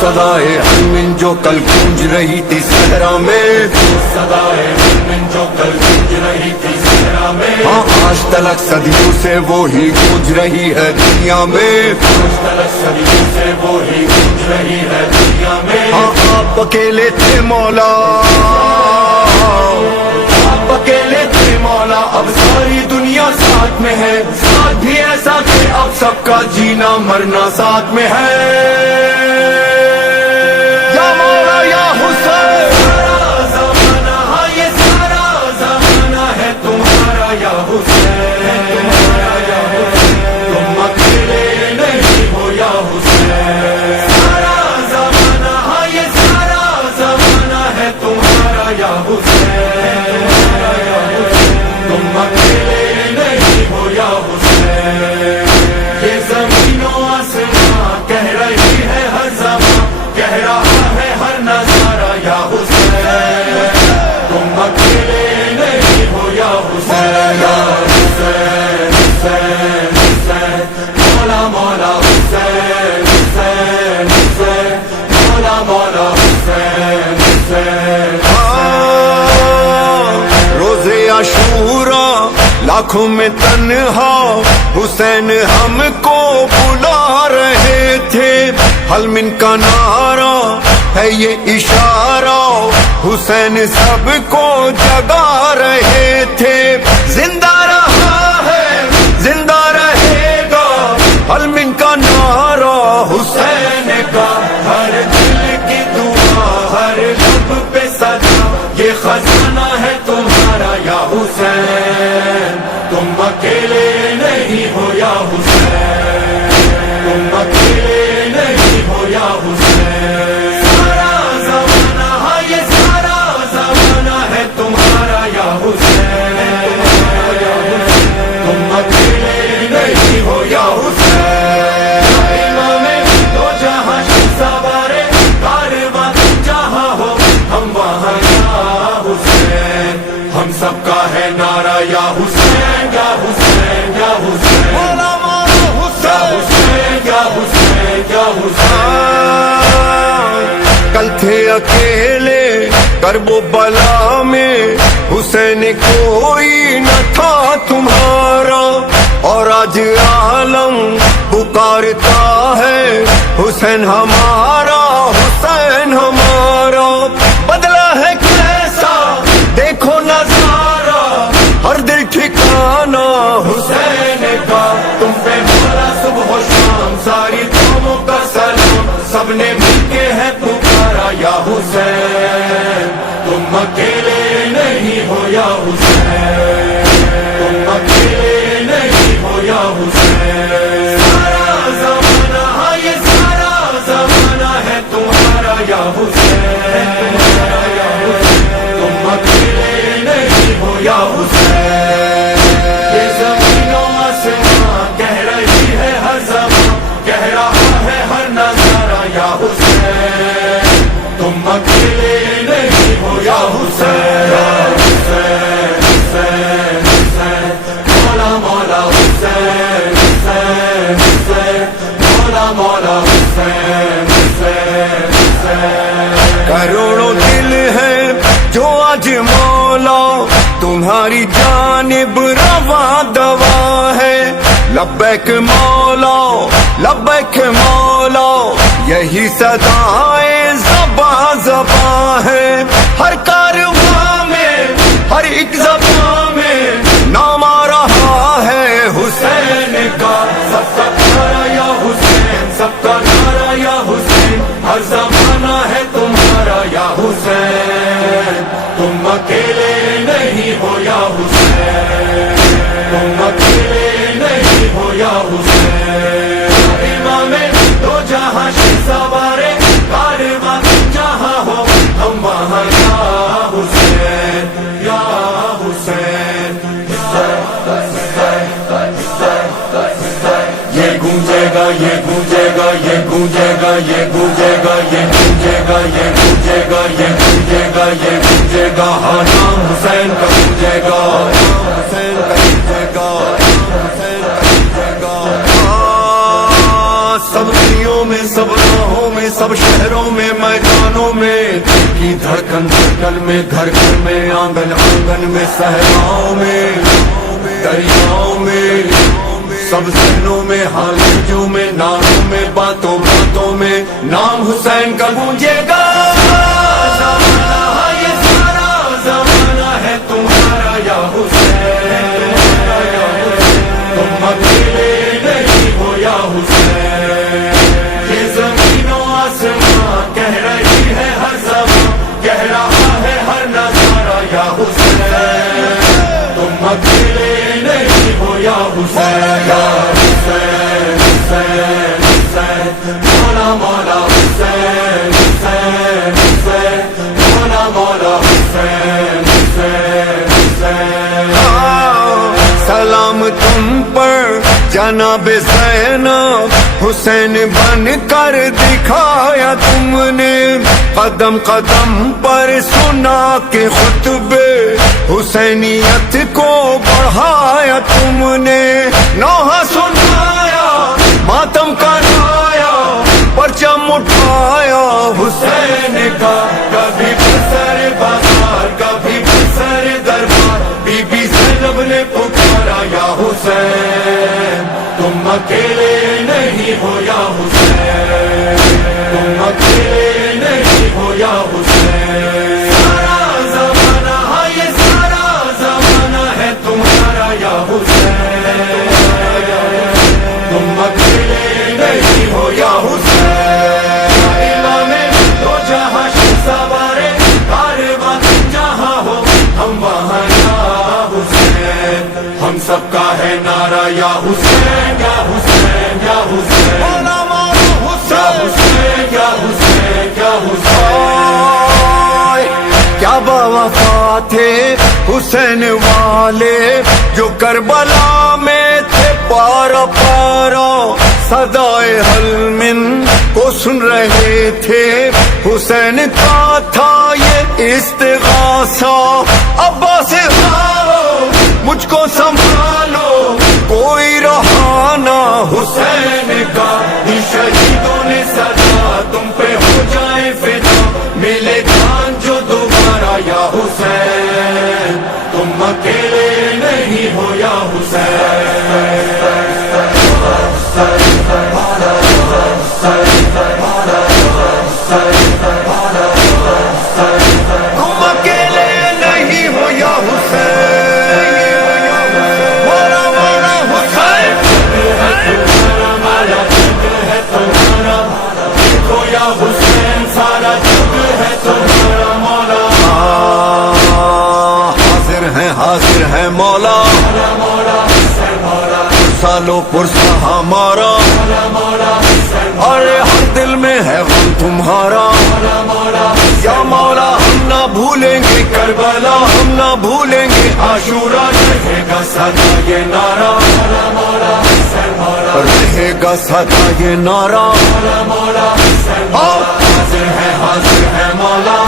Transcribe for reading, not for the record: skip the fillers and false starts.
صدائے حلمن جو کل گونج رہی تھی صحرا میں، صدائے حلمن جو کل گونج رہی تھی صحرا میں، ہاں آج تلک صدیوں سے وہی گونج رہی ہے دنیا میں، آج تلک صدیوں سے وہی گونج رہی ہے دنیا میں، ہاں آپ اکیلے تھے مولا، آپ اکیلے تھے مولا، اب ساری دنیا ساتھ میں ہے، ساتھ بھی ایسا کہ اب سب کا جینا مرنا ساتھ میں ہے۔ آنکھوں میں تنہا حسین ہم کو بلا رہے تھے، حلمن کا نعرہ ہے یہ اشارہ، حسین سب کو جگا رہے تھے، زندہ رہا ہے زندہ رہے گا حلمن کا نعرہ حسین کا، ہر دل کی دعا ہر لب پہ سجا، یہ خزانہ ہے تمہارا یا حسین، تم اکیلے نہیں ہو یا حسین، تم اکیلے نہیں ہو یا حسین، سارا زمانہ ہاں یہ سارا زمانہ ہے تمہارا یا حسین، تم اکیلے نہیں ہو یا حسین، امام دو جہاں سوارے کارواں جہاں ہو ہم وہاں یا حسین، ہم سب کا ہے نعرہ یا حسین، کل تھے اکیلے کرب و بلا میں، حسین کوئی نہ تھا تمہارا، اور آج عالم پکارتا ہے حسین ہمارا حسین ہمارا، بدلا ہے کیسا دیکھو نظارہ، ہر دل ٹھکانا حسین کا، تم پہ مولا صبح و شام ساری قوموں کا سلام، سب نے مل کے ہے پکارا یا حسین، تم اکیلے نہیں ہو یا حسین، تم اکیلے نہیں ہو یا حسین، سارا زمانہ ہاں یہ سارا زمانہ ہے تمہارا یا حسین، تم اکیلے نہیں ہو یا حسین، یہ زمین و آسمان کہہ رہی ہے ہر زمان، کہہ رہا ہے ہر نظارہ یا حسین، تم اکیلے نہیں ہو یا حسین، حسین حسین حسین، مولا مولا حسین حسین حسین، مولا مولا حسین حسین حسین، کروڑوں دل ہے جو آج مولا تمہاری جانب رواں دوا ہے، لبیک مولا لبیک مولا، یہی صدائیں زباں زباں ہے، ہر کارواں میں ہر ایک زبان میں نام آ رہا ہے حسین کا، سب کا نعرہ یا حسین، سب کا نعرہ یا حسین، ہر زمانہ ہے تمہارا یا حسین، تم اکیلے نہیں ہو یا حسین، تم اکیلے نہیں ہو یا حسین، गूंजेगा, ये गूंजेगा, ये गूंजेगा, ये गूंजेगा, ये गूंजेगा, ये गूंजेगा, ये गूंजेगा, ये गूंजेगा, हाँ नाम हुसैन का गूंजेगा, हुसैन का गूंजेगा, हुसैन का गूंजेगा। सब गलियों में, सब राहों में, सब शहरों में, मैदानों में, दिल की धड़कन धड़कन में, घर घर में, आंगन आंगन में, सहराओं में, दरियाओं में, सब जहनों में, हालजों में, नामों में, बातों बातों में, नाम हुसैन का गूंजेगा। जमाना ये सारा जमाना है तुम्हारा या हुसैन, तुम अकेले नहीं हो या हुसैन। ये ज़मीनों आसमां कह रही है हर ज़बां, कह रहा है हर नज़ारा या हुसैन, तुम अकेले नहीं हो या हुसैन, या हुसैन, हुसैन, हुसैन, मौला मौला हुसैन, हुसैन, हुसैन, मौला मौला हुसैन, हुसैन, हुसैन। सलाम तुम पर जनाबे ज़ैनब, हुसैन बन कर दिखाया तुमने, कदम कदम पर सुना के खुतबे, हुसैनियत को बढ़ाया तुमने, नौहा सुनाया, मातम कराया, परचम उठाया हुसैन का, कभी बसर बाजार, कभी बसर दरबार, बीबी ज़ैनब ने पुकारा या हुसैन, तुम अकेले नहीं हो या हुसैन, तुम अकेले नहीं हो या हुसैन। सारा ज़माना, हाँ ये सारा ज़माना है तुम्हारा या हुसैन, तुम अकेले नहीं हो या हुसैन। इमामे दो जहां सवारे कारवां, जहां हो हम वहां या हुसैन, हम सबका है नारा या हुसैन, या हुसैन, या हुसैन, मौला मौला हुसैन, या हुसैन, या हुसैन। क्या बावफा थे हुसैन वाले, जो करबला में थे पारा पारा, सदाए हलमिन को सुन रहे थे, हुसैन का था ये इस्तिगासा, अब्बास आओ मुझको संभालो, कोई रहा ना हुसैन का, इन शहीदों ने सदा तुम पे हो जाए फिदा, मिले जान जो दोबारा या हुसैन, तुम अकेले नहीं हो या हुसैन, तुम अकेले नहीं हो या हुसैन, मौला मौला हुसैन, हमारा जग है तुम्हारा, देखो या हुसैन सारा जग है तुम्हारा मौला। हाजिर है मौला, सालो पुरसा हमारा, अरे हर दिल में है गम तुम्हारा, या मौला हम ना भूलेंगे करबला, हम ना भूलेंगे आशूरा, रहेगा सदा ये नारा, रहेगा सदा ये नारा। हाजिर है मौला।